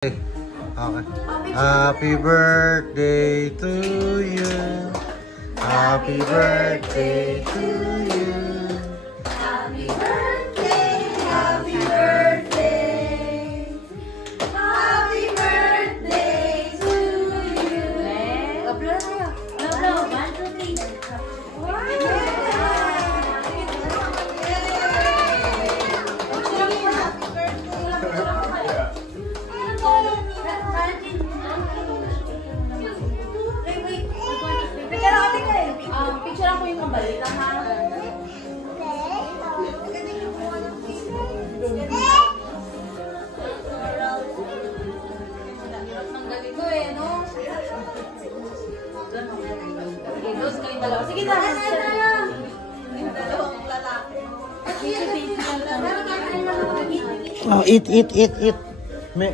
Okay. Happy birthday to you. Happy birthday to you. Happy birthday, happy birthday. Happy birthday to you. Upload tayo. Upload. 1, 2, 3. Picture lang po yung mabalita, ha? Ang galing ko eh, no? Okay, dos kayong dalawa. Sige na! Yung dalawang lalaki. Oh, eat.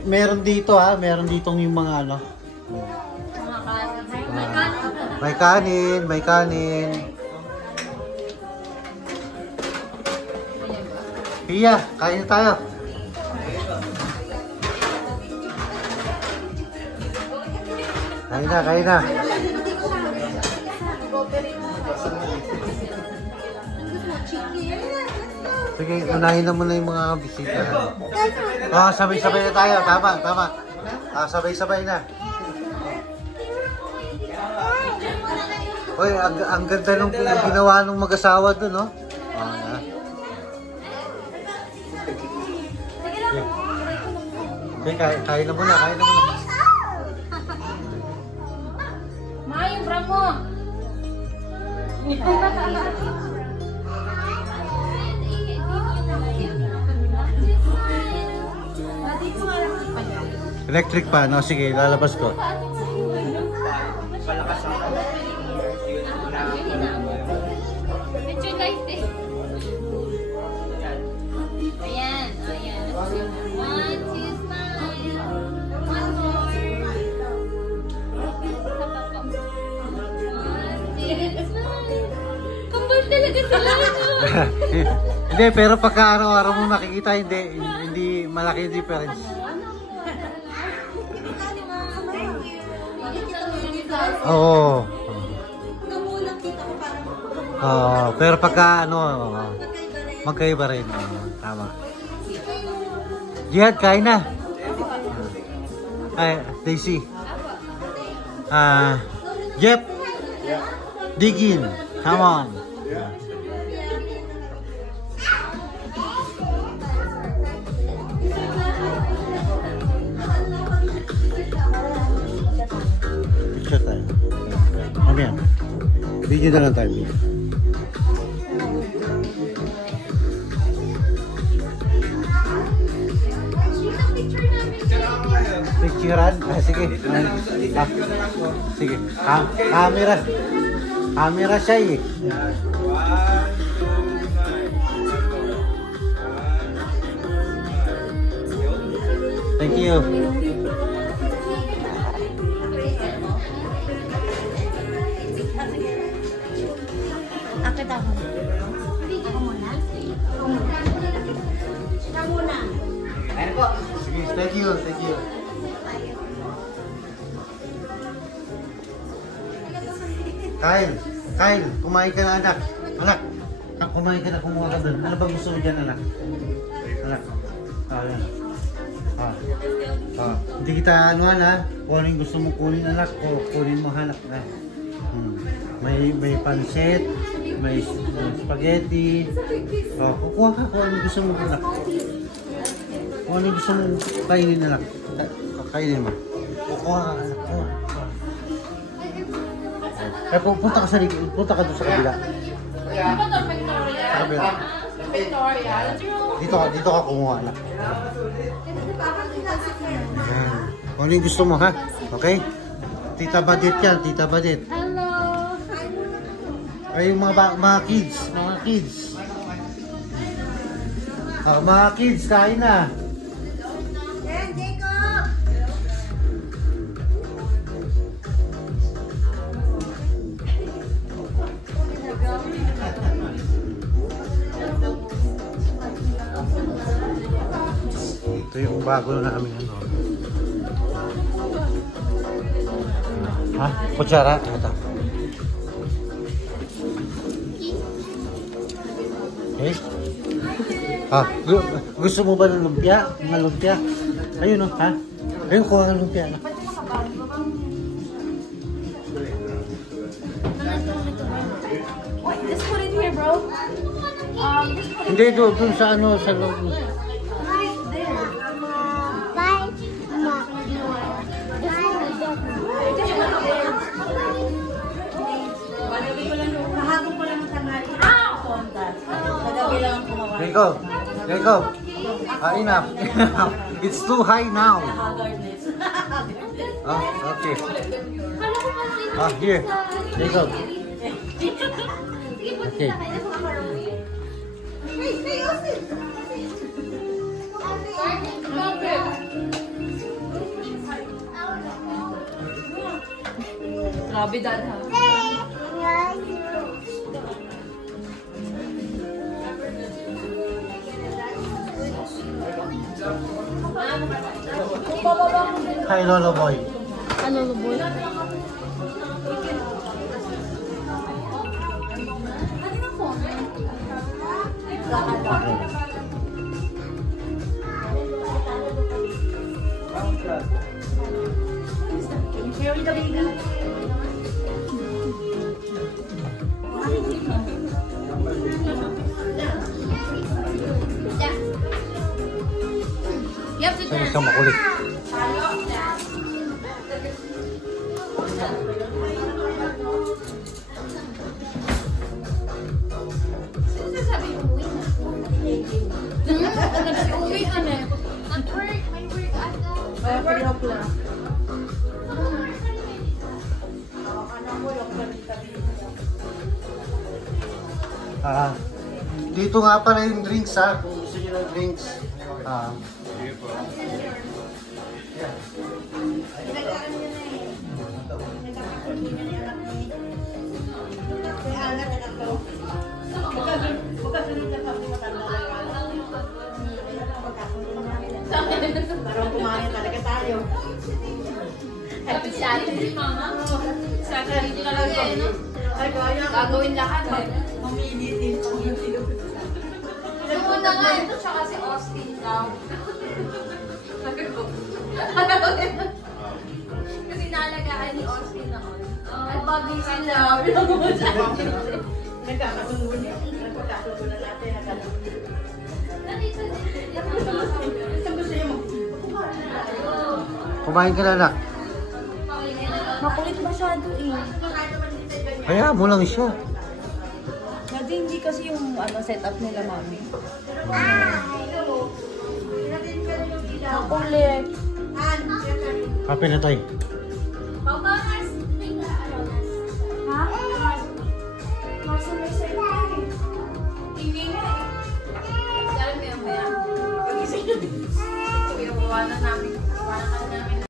Meron dito meron ditong yung mga ano. May kanin. Pia, kain na tayo. Kain na. Sige, unahin na muna yung mga bisita. Sabay-sabay na tayo. Tama. Sabay-sabay na. Uy, ang ganda nung ginawa nung mag-asawa dun, no? Okay, kain na muna. Ma, yung bra mo! Electric pan, no? Sige, lalabas ko. Ayan. 1, 2, smile. 1 more. Kambal talaga sila. Hindi, pero pagka araw-araw mo nakikita, hindi malaki difference. Oo. Pero pagka magkaiba rin. Tama. Jihad, kain na. Ay, Daisy. Jeff. Digin. Come on. Picture tayo. Mamaya. Video na lang tayo. Picturean? Sige. Sige. Camera siya eh. Thank you. Akit ako. Ako muna. Ikaw muna. Sige, thank you. Kyle, kumain ka na anak. Anak, kumain ka na, kumuha ka doon. Ano ba gusto mo dyan, anak? Anak. Ayan. Hindi kita kung ano yung gusto mong kunin, anak, o kunin mo, anak. May pansit, may spaghetti. Kukuha ka kung ano gusto mong, anak. Kung ano gusto mong kainin, anak. Kainin mo. Kukuha ka, anak. Punta ka doon sa kabila. Sa kabila. Dito ka kumuha, anak. Kung ano yung gusto mo, ha? Okay? Tita Badit yan, Tita Badit. Hello. Ay, yung mga kids. Mga kids, kain na. Ito yung bago na namin ano. Ha? Kutsara? Ito. Okay. Gusto mo ba ng lumpia? Mga lumpia? Ayun, no? Ha? Ayun, kuha ng lumpia. No? Wait, just put it here, bro. Just put it Hindi, doon sa ano, sa loob. right there. Kahapon ko lang ang tanghali. Kagabi lang ang kumawa. Rico, Rico. Enough. It's too high now. Okay. Here. Rico. Okay. Grabe, Dad, ha? Hi, Lolo Boy. Ano, Luboy? Carry the baby. You have to Saan isang makulit? Uwi ka na. May work na. Dito nga pala yung drinks ha. Kung gusto nyo ng drinks. Parang kumain talaga tayo. Happy Saturday, Mama. Saturday talaga, no? Ay, kaya gagawin lahat, eh. Mamilitin. Yung una nga, ito tsaka si Austin daw. Kasi naalagaan ni Austin noon. At bagay sila. Nagkakasunod niya. Nagkakasunod na natin. Kumain ka na anak. Makulit masyado eh. Kaya mo lang siya. Hindi kasi yung setup nila, mami. Makulit. Happy na tayo.